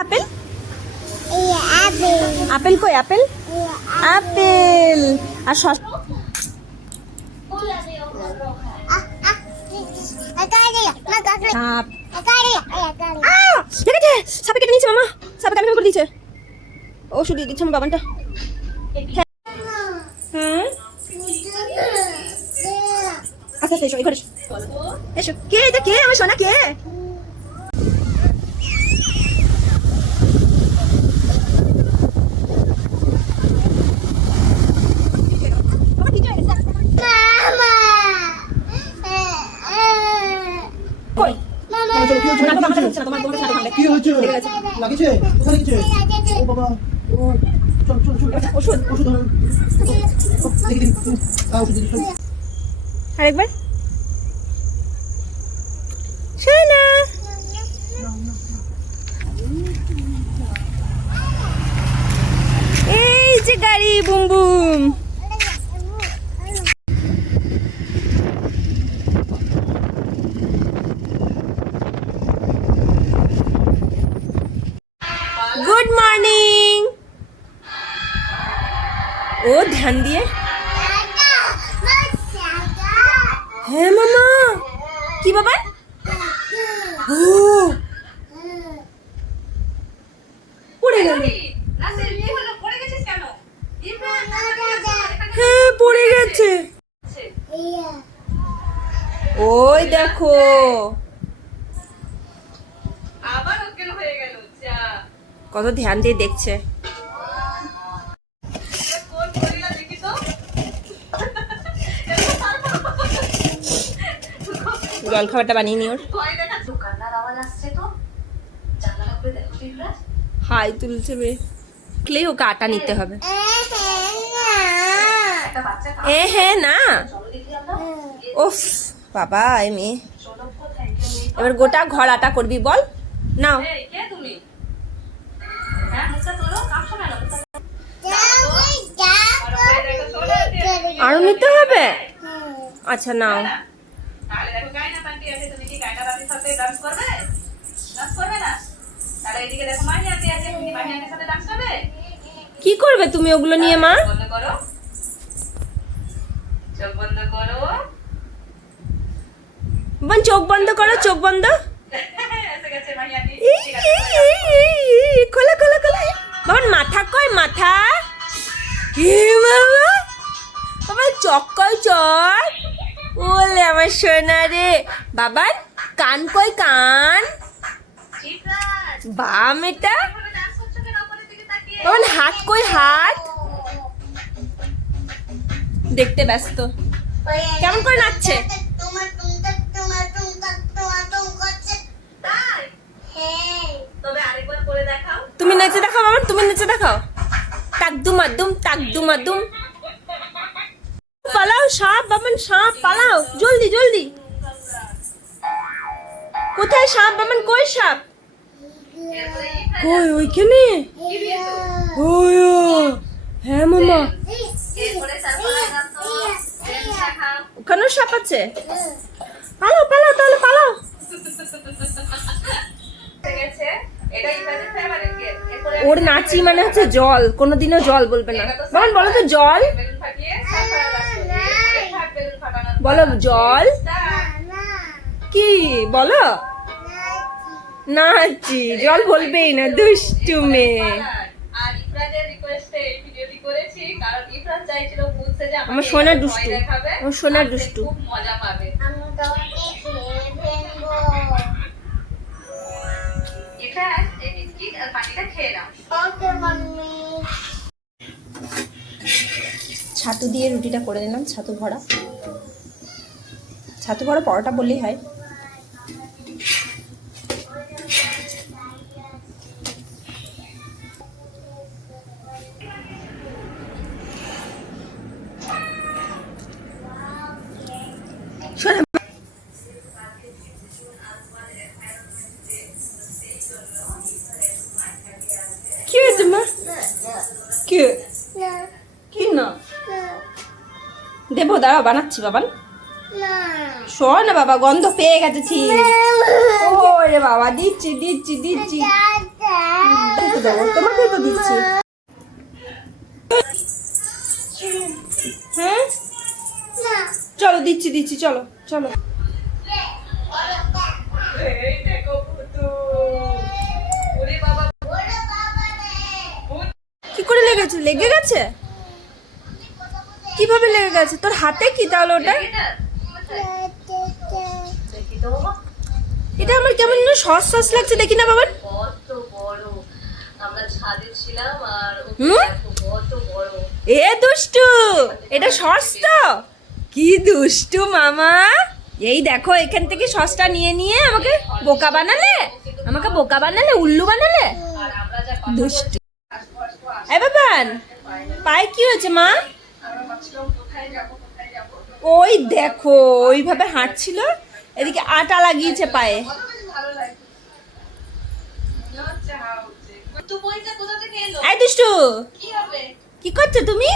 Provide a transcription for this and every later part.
Apple apple কই apple apple আর শসা সাপে কেটে নিয়েছে মামা সাপে কামি করে দিয়েছে ওষুধ দিয়ে দিচ্ছে আমার বাবানটা হ্যাঁ আচ্ছা এসো এখানে এসো কে এটা কে আমার সোনা কে কি হয়েছে লাগিছে কোথায় লাগিছে ও বাবা ও চল চল চল ওষুধ ওষুধ দেখি ওষুধ আরেকবার সোনা এই যে গাড়ি বুম বুম গুড মর্নিং ও ধ্যান দিয়ে হ্যাঁ মামা কি বাবা ও পড়ে গেল হ্যাঁ পড়ে গেছে ওই দেখো কত ধ্যান দিয়ে দেখছে জল খাবারটা বানিয়ে নিও হাই তুলছে বে ক্লে ওকে আটা নিতে হবে হ্যাঁ না ওফ বাবা এই মেয়ে এবার গোটা ঘর আটা করবি বল নাও আরো নিতে হবে আচ্ছা নাও কি করবে তুমি ওগুলো নিয়ে মা বোন চোখ বন্ধ করো চোখ বন্ধ খোলা খোলা খোলা বাবা মাথা কই মাথা বাবা বাবা চক কই চক ওলে আমার সোনা রে বাবা কান কই কান বাম এটা বাবা হাত কই হাত দেখতে ব্যস্ত কেমন করে নাচছে তুমি নেচে দেখাও বাবা তুমি নেচে দেখাও তাকদুম আদুম তাকদুম আদুম পালাও সাপ বাবান সাপ পালাও জলদি জলদি কোথায় সাপ বাবান কই সাপ কই ওইখানে ওই হ্যাঁ মামা ওখানেও সাপ আছে পালাও পালাও তাহলে পালাও ওর নাচি মানে হচ্ছে জল কোনোদিনও জল বলবে না বাবান বলো তো জল বলো জল কি বলো নাচি জল বলবেই না দুষ্টু মেয়ে আমার সোনা দুষ্টু আমার সোনা দুষ্টু ছাতু দিয়ে রুটিটা করে দিলাম ছাতু ভরা পরোটা বললেই হয় কি হয়েছে মা কি না দেবো দাঁড়াও বানাচ্ছি বাবান শোন না বাবা গন্ধ পেয়ে গেছে ও রে বাবা দিচ্ছি দেবো? তোমাকেই তো দিচ্ছি। হ্যাঁ চলো দিচ্ছি দিচ্ছি, চলো চলো। কি করে লেগেছে? লেগে গেছে? কিভাবে লেগে গেছে? তোর হাতে কি তাহলে ওটা? এটা আমার কেমন যেন সস সস লাগছে, দেখি না বাবা। এ দুষ্টু, এটা সস তো? কি দুষ্টু মামা! এই দেখো, এখান থেকে সসটা নিয়ে নিয়ে আমাকে বোকা বানালে, উল্লু বানালে। দুষ্টু। এ বাবান, পায়ে কি হয়েছে মা? ওই দেখো, ওইভাবে হাঁটছিল, এদিকে আটা লাগিয়েছে পায়ে। এই দুষ্টু, কি করছো তুমি?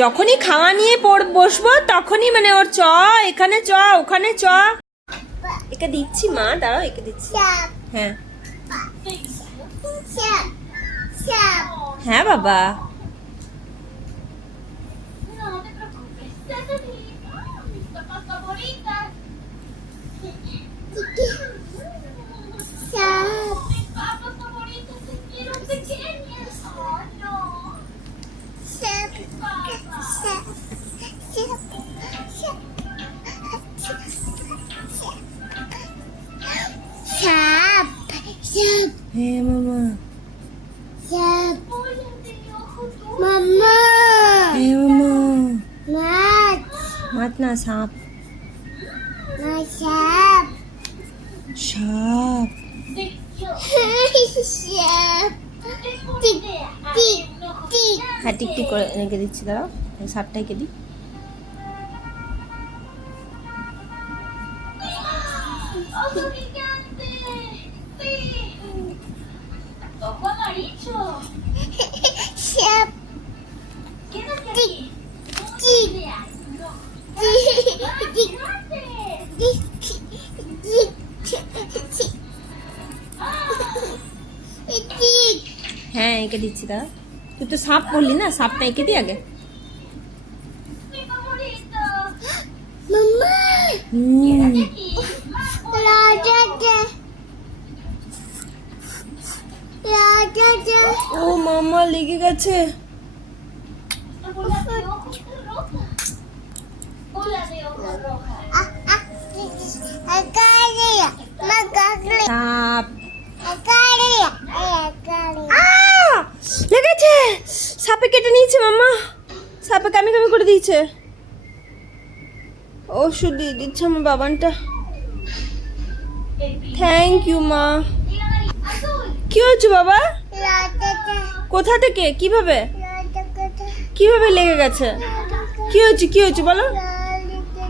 যখনই খাওয়া নিয়ে বসবো তখনই মানে ওর চ, এখানে চ, ওখানে চ। একে দিচ্ছি মা, দাঁড়াও, একে দিচ্ছি। হ্যাঁ হ্যাঁ বাবা। হ্যাঁ মামা। হ্যাঁ মামা। মাছ না, সাপ। সাপ। হ্যাঁ টিকটিক করে রেখে দিচ্ছি, দাঁড়াও, সাপটা এঁকে দিই। হ্যাঁ এঁকে দিচ্ছি, দাঁড়া। তুই তো সাপ বললি না, সাপটা এঁকে দিই আগে। ও মামা, লেগে গেছে। সাপ লেগেছে, সাপে কেটে নিয়েছে মামা, সাপে কামি কামি করে দিয়েছে। ওষুধ দিয়ে দিচ্ছে আমার বাবানটা। থ্যাংক ইউ মা। কি হয়েছে বাবা? কোথা থেকে? কিভাবে কিভাবে লেগে গেছে? কি হয়েছে, কি হয়েছে বলো?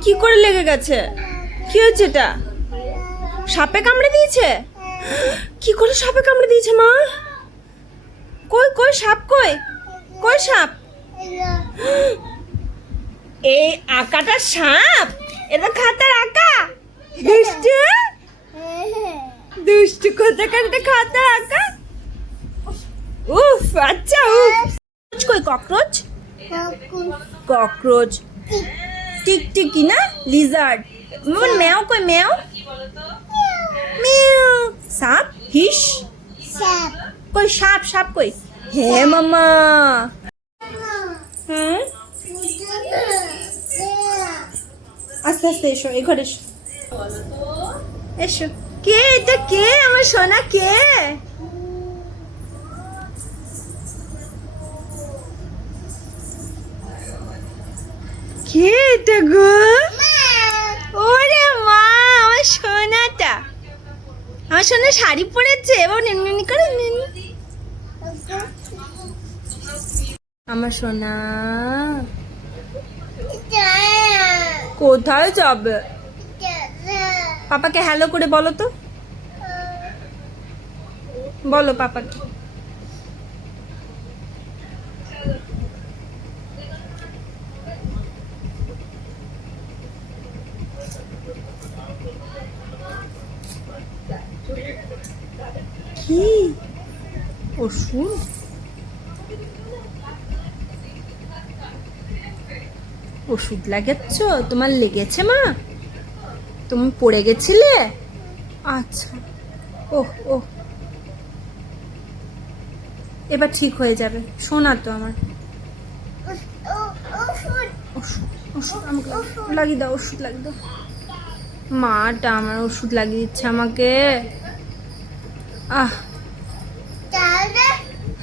কি করে লেগে গেছে? কি হয়েছে? এটা সাপে কামড়ে দিয়েছে? কি করে সাপে কামড়ে দিয়েছে মা? কই কই সাপ, কই কই সাপ? এই আঁকাটা সাপ? এটা খাতার আঁকা? দুষ্টু দুষ্টু, কোথাকার এটা খাতার আঁকা? উফ, আচ্ছা উফ। কই ককরোচ? ককরোচ। টিকটিকি না, লিজার্ড। ম্যাও কই, ম্যাও ম্যাও। সাপ? হিস। কই সাপ, সাপ কই? হ্যাঁ মামা। হুম, আস্তে আস্তে এসো, এই ঘরে এসো, এসো। কে এটা? কে আমার সোনা? কে? কে এটা গো? ওরে মা, আমার সোনাটা, আমার সোনা শাড়ি পরেছে এবং নিননি করে আমার সোনা। কোথায় যাবে? পাপাকে হ্যালো করে বলো তো, বলো পাপাকে। কি ওষুধ? ওষুধ লাগাচ্ছ? তোমার লেগেছে মা? তুমি পড়ে গেছিলে? আচ্ছা। ওহ ওহ, এবার ঠিক হয়ে যাবে। শোনা তো আমার, ওষুধ ওষুধ আমাকে লাগিয়ে দাও, ওষুধ লাগিয়ে দাও। মাটা আমার ওষুধ লাগিয়ে দিচ্ছে আমাকে। আহ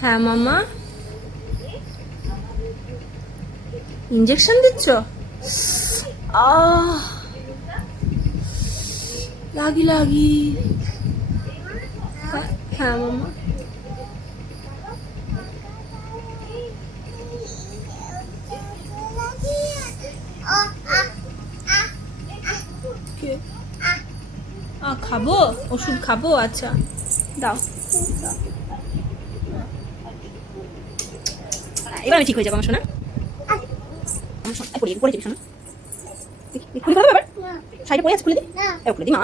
হ্যাঁ মামা, ইঞ্জেকশন দিচ্ছ? আহ লাগি লাগি। হ্যাঁ মামা। খাবো ওষুধ খাবো? আচ্ছা দাও। এবার আমি ঠিক হয়ে যাবো আমার সোনা। পড়ে যাবি সোনা। খুলে ফেলবে এবার? সাইডে পড়ে আছে, খুলে দি। খুলে দি মা,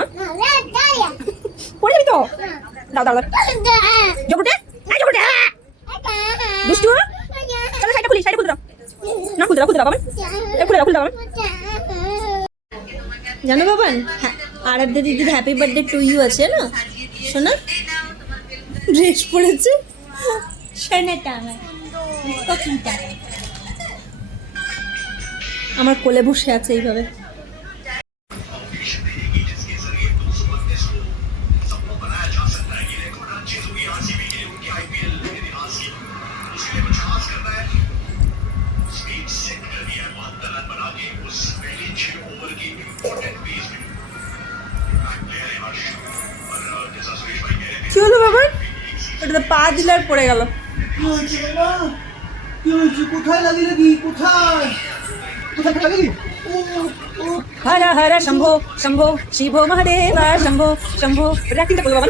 পড়ে যাবি তো। দাও দাও জবুটে, জবুটে দুষ্টু। চলো সাইডে খুলি, সাইডে খুলে দাও। না খুলে দাও, খুলে দাও বাবা, খুলে দাও, খুলে দাও বাবা। জানো বাবান, আরাধ্যা দিদির হ্যাপি বার্থডে টু ইউ আছে না শোনা? ড্রেস পরেছে সোনাটা আমার কোলে বসে আছে এইভাবে। কি হলো বাবা? ওটা পা দিলে আর পড়ে গেল। কি হয়েছে বাবা? কি হয়েছে? কোথায় লাগিয়ে নাকি? কোথায় কোথায় লাগিয়ে? হর হর শম্ভো শম্ভো শিবো মহাদেব শম্ভো শম্ভো। র্যাপিংটা বলবো বাবা।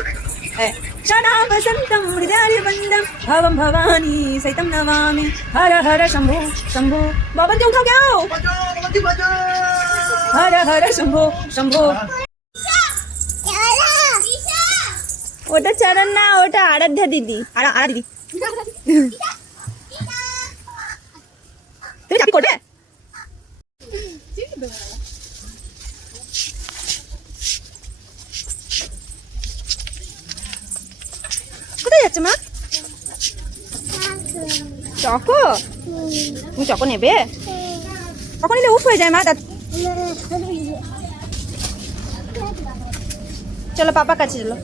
হ্যাঁ, সদা বসন্তম হৃদয় বন্দম ভবম ভবানী সৈতম নমামি হর হর শম্ভো শম্ভো। বাবা কে উঠাও কেউ? হর হর শম্ভো শম্ভো। ওটা চারান না, ওটা আরাধ্যা দিদি। আরা দিদি, তুমি চাকরি করবে? কোথায় যাচ্ছে মা? চকো? তুমি চকো নেবে? চকো নিলে উফ হয়ে যায় মা। চলো পাপা কাছে চলো।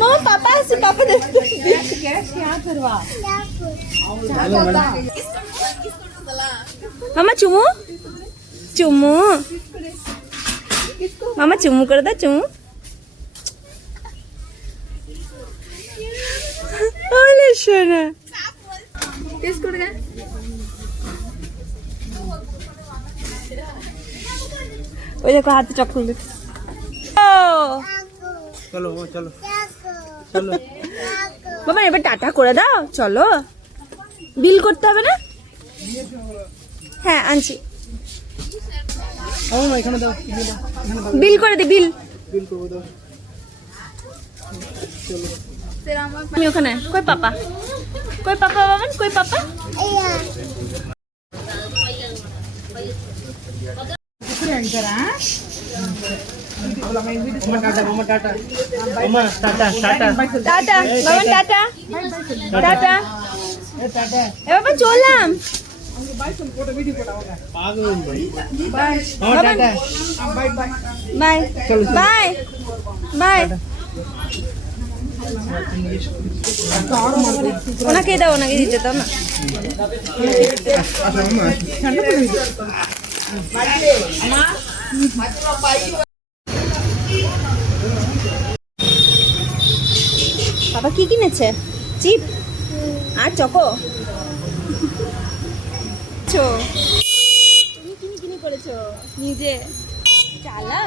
मामा पापा ऐसे पापा देखते मामा चुमू चुमू। मामा चुमू कर दे, चुमू। ओले सोना किसको लगा? ওই দেখো হাতে চকল দে। চলো চলো চলো বাবা এবার টাটা করে দাও। চলো, বিল করতে হবে না? হ্যাঁ আনছি। এখানে দাও, বিল করে দি, বিল। বিল করবো দাও। আমি ওখানে। কই পাপা? কই পাপা বাবা? কই পাপা? টাটা টাটা টাটা বাবা, টাটা টাটা। এ বাবা চললাম। Bye bye bye bye. ওনাকে দাও, ওনাকে দিতে দাও না। বাবা কি কিনেছে? চিপ আর চকো। তুমি কিনি করেছো নিজে? চালা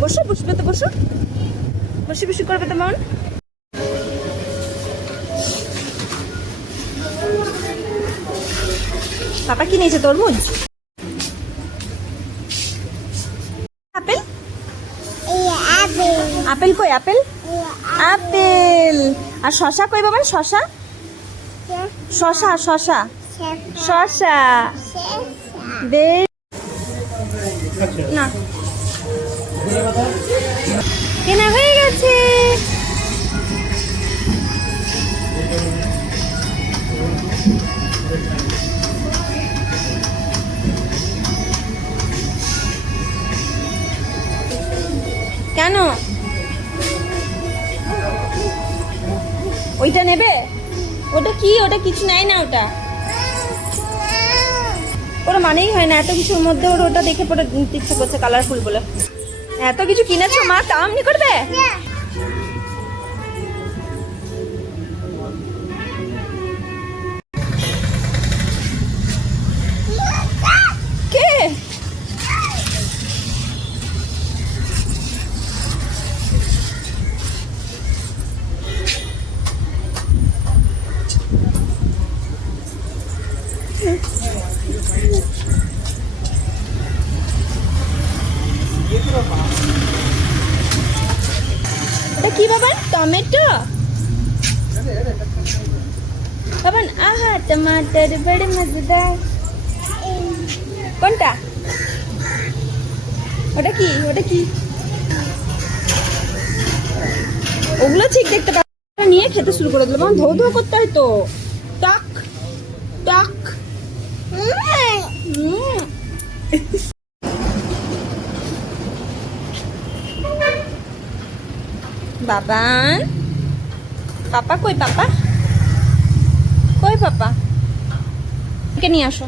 বসো বসে বসে করবে তেমন। পাপা কি নিয়েছে? তরমুজ, আপেল। আপেল কই? Apple, apple. আর শশা কই বাবা? শশা, শশা, শশা, শশা। না, কেনা হয়ে গেছে। কেন? ওইটা নেবে? ওটা কি? ওটা কিছু নাই না, ওটা ওরা মানেই হয় না। এত কিছুর মধ্যে ওর ওটা দেখে পরে নিতে ইচ্ছে করছে, কালারফুল বলে। এত কিছু কিনেছো মা, তা আমনি করবে? কে? এটা কি বাবা? টমেটো বাবা। আহা, টমাটার বড় মজাদার। কোনটা? ওটা কি? ওটা কি? ওগুলো ঠিক দেখতে পাচ্ছি। নিয়ে খেতে শুরু করে দিল। ধো ধো করতে হয় তো। টক টক। বাবান, পাপা কই? পাপা কই? পাপা কে নিয়ে আসো।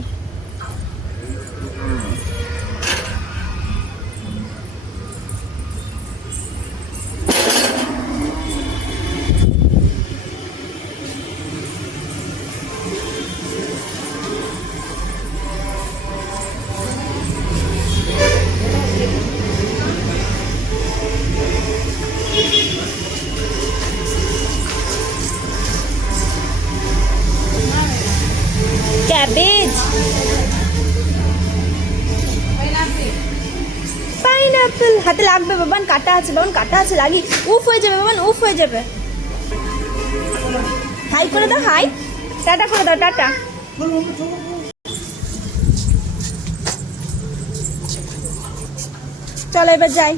Cabbage, pineapple. হাতে লাগবে বাবান, কাটা আছে বাবান, কাটা আছে। লাগি উফ হয়ে যাবে বাবান, উফ হয়ে যাবে। হাই করে দাও, হাই। টাটা করে দাও, টাটা। চলো এবার যাই।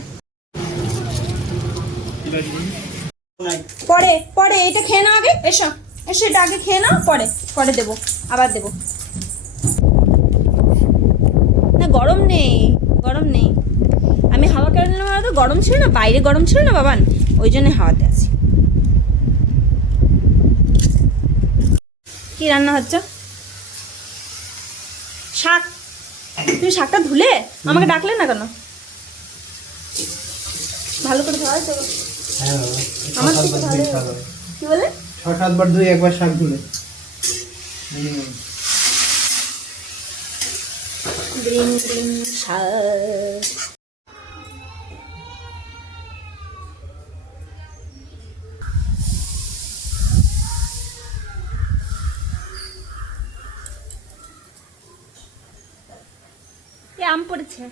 পরে পরে এটা খেয়ে নাও আগে। এসো এসো, এটা আগে খেয়ে নাও, পরে পরে দেবো, আবার দেবো। না গরম নেই, গরম নেই। আমি হাওয়া কেন নিলাম? তো গরম ছিল না, বাইরে গরম ছিল না বাবান, ওই জন্য হাওয়াতে আছি। কি রান্না হচ্ছে? শাক। তুমি শাকটা ধুলে আমাকে ডাকলে না কেন? ভালো করে ধোয়া হয়েছে? আমার থেকে ভালো। কি বলে? 6-7 বার ধুই, একবার শাক ধুলে। গ্রিন গ্রিন শাক। আম পড়েছে।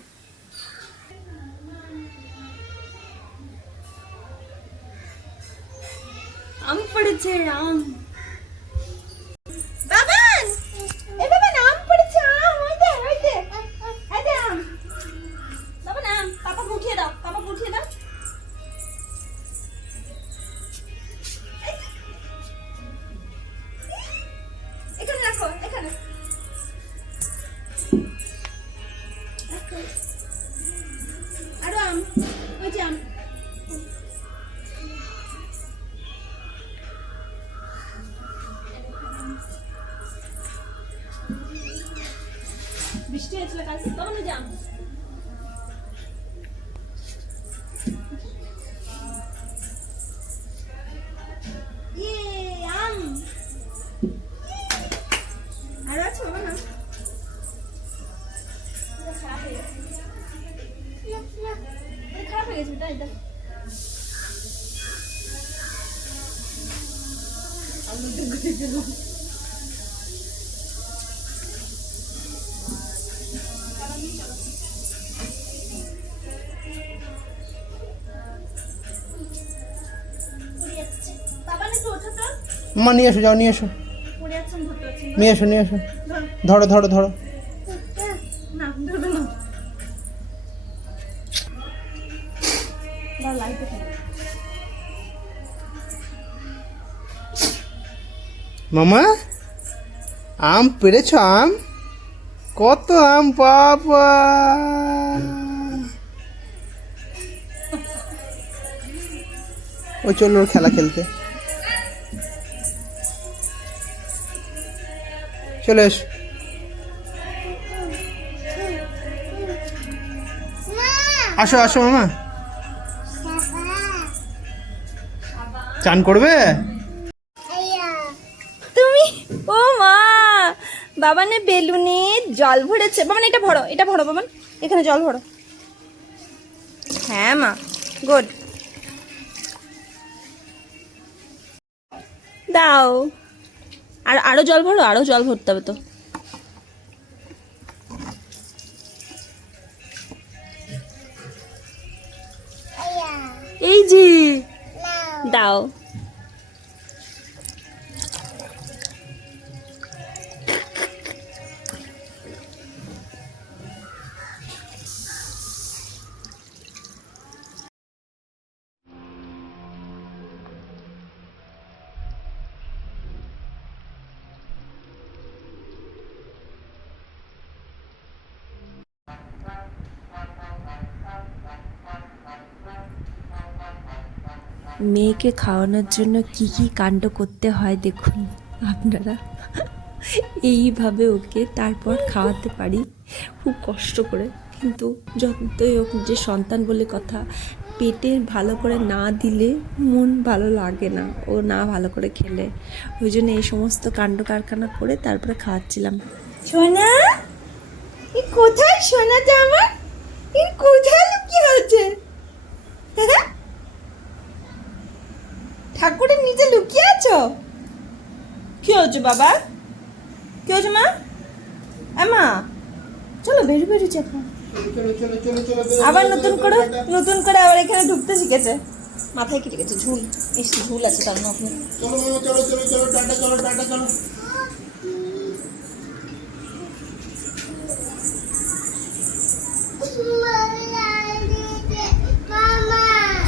আম পড়েছে, আম। বাবান, এ বাবান, আম পড়েছে, আম। ওই দে, ওই দে, এই দে আম। বাবান আম, পাপাকে উঠিয়ে দাও, পাপাকে উঠিয়ে দাও। এখানে রাখো, এখানে। আরো আম, ওই যে আম। বৃষ্টি হয়েছিল কাল, তখন ওই যে আম। আম আরো আছে বাবা না? খারাপ হয়ে গেছে, খারাপ হয়ে গেছে। মা নিয়ে এসো, যাও নিয়ে এসো, নিয়ে এসো, নিয়ে এসো। ধরো ধরো ধরো। মামা আম পেরেছ? আম কত আম বাবা! ও চলো ওর খেলা খেলতে। চলে এস। আসো আসো মামা। চান করবে? তুমি ও মা, বাবানে বেলুনে জল ভরেছে। বাবান এটা ভরো, এটা ভরো বাবান, এখানে জল ভরো। হ্যাঁ মা, গুড। দাও, আর আরো জল ভরো, আরো জল ভরতে হবে তো। এই যে দাও। মেয়েকে খাওয়ানোর জন্য কি কি কাণ্ড করতে হয় দেখুন আপনারা। এইভাবে ওকে তারপর খাওয়াতে পারি খুব কষ্ট করে, কিন্তু যতই হোক যে সন্তান বলে কথা, পেটে ভালো করে না দিলে মন ভালো লাগে না, ও না ভালো করে খেলে। ওই জন্য এই সমস্ত কাণ্ড কারখানা করে তারপরে খাওয়াচ্ছিলাম। সোনা, এই কোথায় সোনাটা আমার? এই কোথায় লুকিয়ে আছে? ঠাকুরের নিচে লুকিয়ে আছো? কি হচ্ছে বাবা? কি হচ্ছে মা? মা চলো বেরু বেরু চাপো। আবার নতুন করে আবার এখানে ঢুকতে শিখেছে। মাথায় কেটে গেছে ঝুল, এসে ঝুল আছে তার মধ্যে।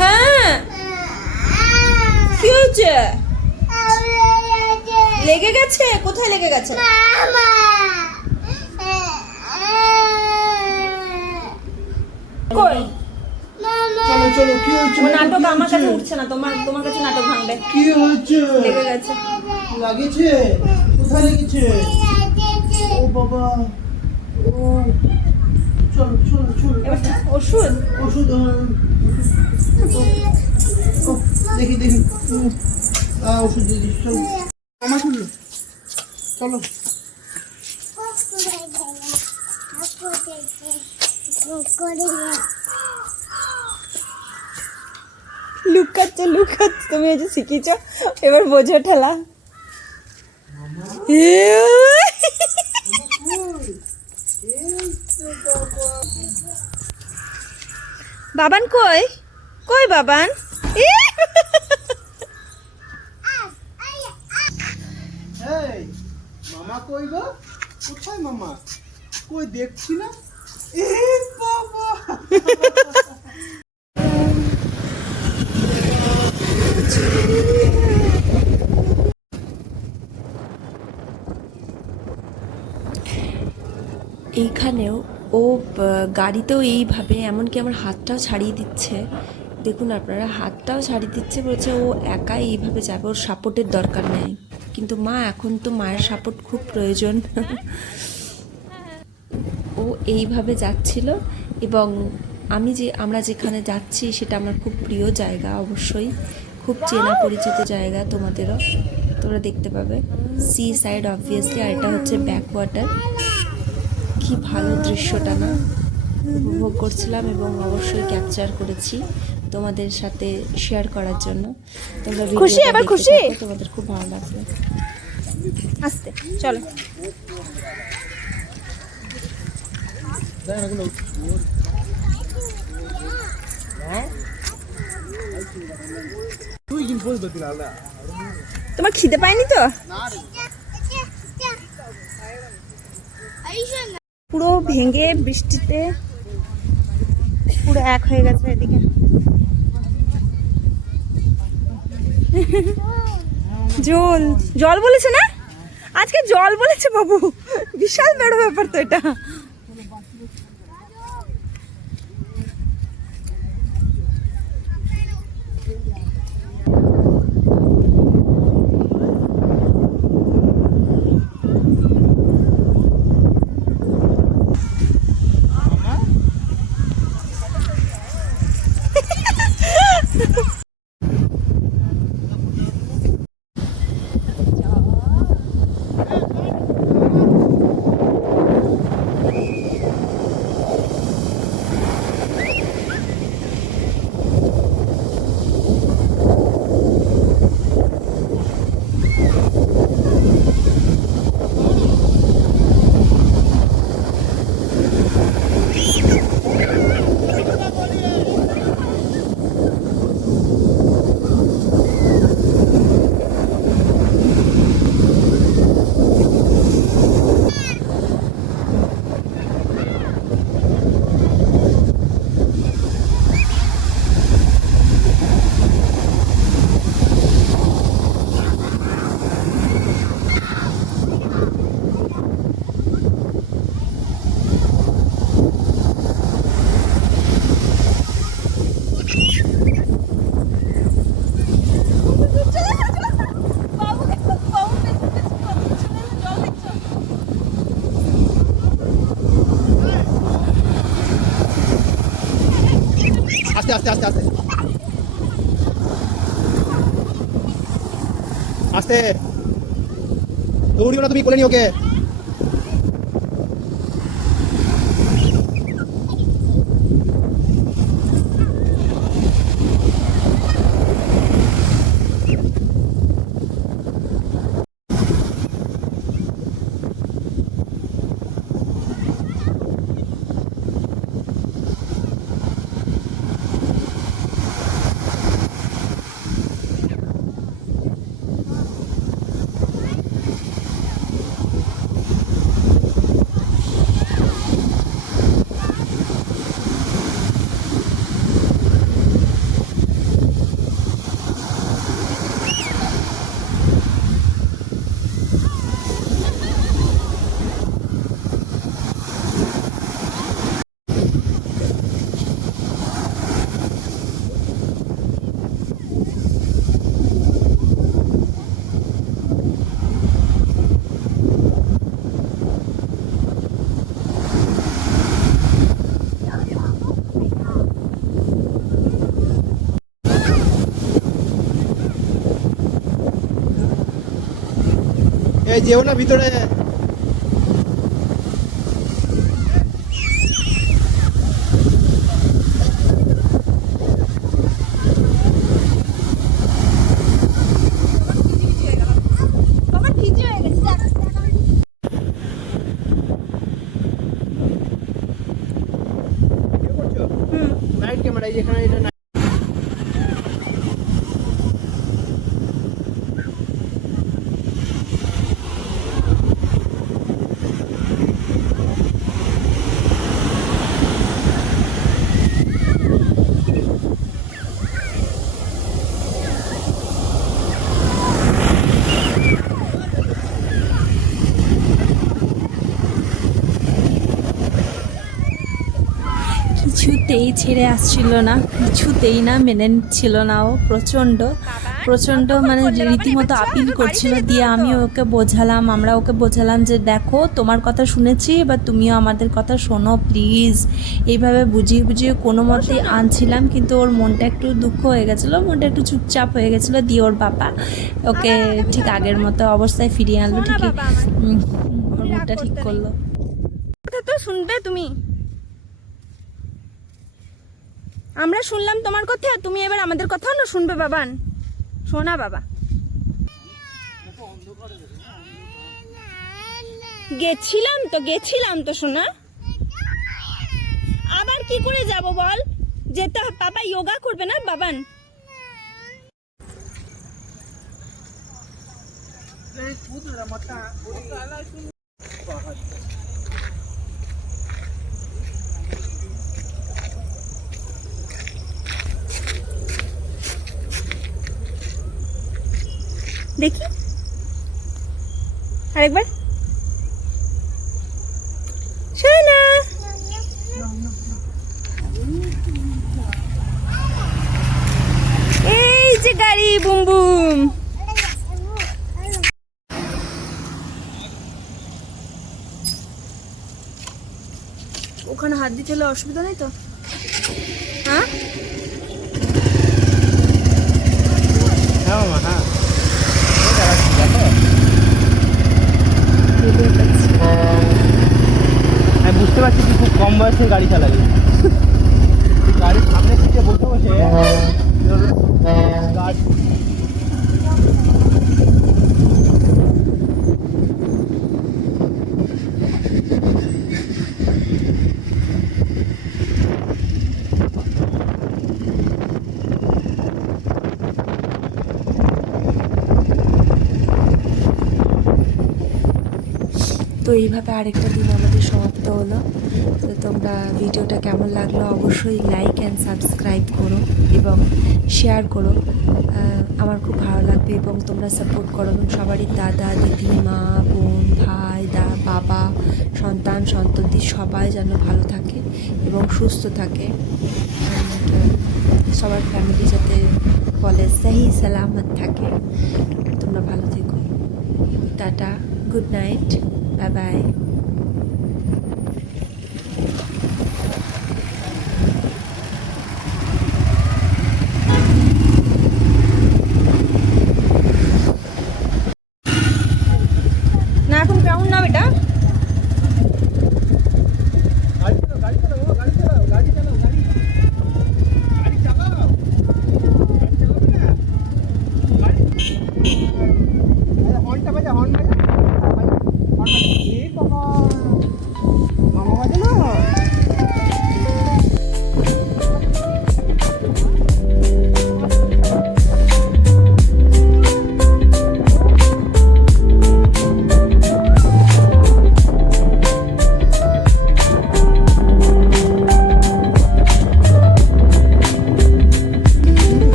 হ্যাঁ কি হয়েছে? লেগে গেছে? কোথায় লেগে গেছে? কই? চলো চলো, কি হচ্ছে? ও নাটক আমার কাছে উঠছে না, তোমার কাছে নাটক ভাঙবে। কি হচ্ছে? লেগে গেছে। লাগেছে? কোথায় লেগেছে? ও বাবা, ও চলো চলো চলো। এবার ওষুধ ওষুধ দেখি দেখি। ওষুধ দিয়ে দিস, চলো মামা, চলো চলো। লুকাচ্ছে লুকাচ্ছে, তুমি এই যে শিখিছ, এবার বোঝো ঠেলা। বাবান কই? কই বাবান? এই মামা কই গো? কোথায় মামা? কই দেখছি না। এ বাবা, এইখানেও ও গাড়িতেও এইভাবে, এমনকি আমার হাতটাও ছাড়িয়ে দিচ্ছে। দেখুন আপনারা, হাতটাও ছাড়িয়ে দিচ্ছে, বলছে ও একাই এইভাবে যাবে, ওর সাপোর্টের দরকার নেই। কিন্তু মা, এখন তো মায়ের সাপোর্ট খুব প্রয়োজন। ও এইভাবে যাচ্ছিল, এবং আমরা যেখানে যাচ্ছি সেটা আমার খুব প্রিয় জায়গা, অবশ্যই খুব চেনা পরিচিত জায়গা, তোমরা দেখতে পাবে। সি সাইড অবভিয়াসলি, আর এটা হচ্ছে ব্যাকওয়াটার। কি ভালো দৃশ্যটা না, উপভোগ করছিলাম এবং অবশ্যই ক্যাপচার করেছি তোমাদের সাথে শেয়ার করার জন্য। তোমরা খুশি? এবার খুশি? তোমাদের খুব ভালো লাগবে। আস্তে চলো। তোমার খিদে পায়নি তো? পুরো ভেঙে বৃষ্টিতে পুরো এক হয়ে গেছে এদিকে। জল জল বলেছে না আজকে, জল বলেছে বাবু, বিশাল বড় ব্যাপার তো এটা। আস্তে আস্তে আস্তে আস্তে আস্তে, দৌড়িও না তুমি, কোলে নি ওকে। এই যেও না ভিতরে। নাইট ক্যামেরা যেখানে এটা কিছুতেই ছেড়ে আসছিল না, কিছুতেই না মেনে নিচ্ছিল না। ও প্রচণ্ড প্রচণ্ড মানে রীতিমতো আপিল করছিল। দিয়ে আমি ওকে বোঝালাম, আমরা ওকে বোঝালাম যে দেখো তোমার কথা শুনেছি, এবার তুমিও আমাদের কথা শোনো প্লিজ। এইভাবে বুঝিয়ে বুঝিয়ে কোনো মতেই আনছিলাম, কিন্তু ওর মনটা একটু দুঃখ হয়ে গেছিলো, মনটা একটু চুপচাপ হয়ে গেছিলো। দিয়ে ওর বাবা ওকে ঠিক আগের মতো অবস্থায় ফিরিয়ে আনলো, ঠিকই ওর মুডটা ঠিক করলো। তো শুনবে তুমি, আমরা শুনলাম তোমার কথা, তুমি এবার আমাদের কথাও না শুনবে বাবান। শোনা বাবা। গেছিলাম তো সোনা। আবার কি করে যাব বল? যেতে পাপা যোগা করবে না বাবান? দেখি আরেকবার। সোনা এই যে গাড়ি বুম বুম। ওখানে হাত দিতে হলে অসুবিধা নেই তো? হ্যাঁ হ্যাঁ মামা হ্যাঁ দেখো আমি বুঝতে পারছি তুই খুব কম বয়সে গাড়ি চালাবি। গাড়ির সামনে সিটে বসে বসে গাড়ি তো এইভাবে আরেকটা দিন আমাদের সমাপ্ত হলো। তো তোমরা ভিডিওটা কেমন লাগলো অবশ্যই লাইক অ্যান্ড সাবস্ক্রাইব করো এবং শেয়ার করো। আমার খুব ভালো লাগবে এবং তোমরা সাপোর্ট করো এবং সবারই দাদা দিদি মা বোন ভাই বাবা সন্তান সন্ততি সবাই যেন ভালো থাকে এবং সুস্থ থাকে। সবার ফ্যামিলি যাতে বলে সহি সালামত থাকে। তোমরা ভালো থেকো। Tata, good night, bye bye. না এখন কেমন না বেটা?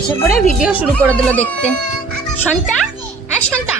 এসে পরে ভিডিও শুরু করে দিল দেখতে। শান্তা শান্তা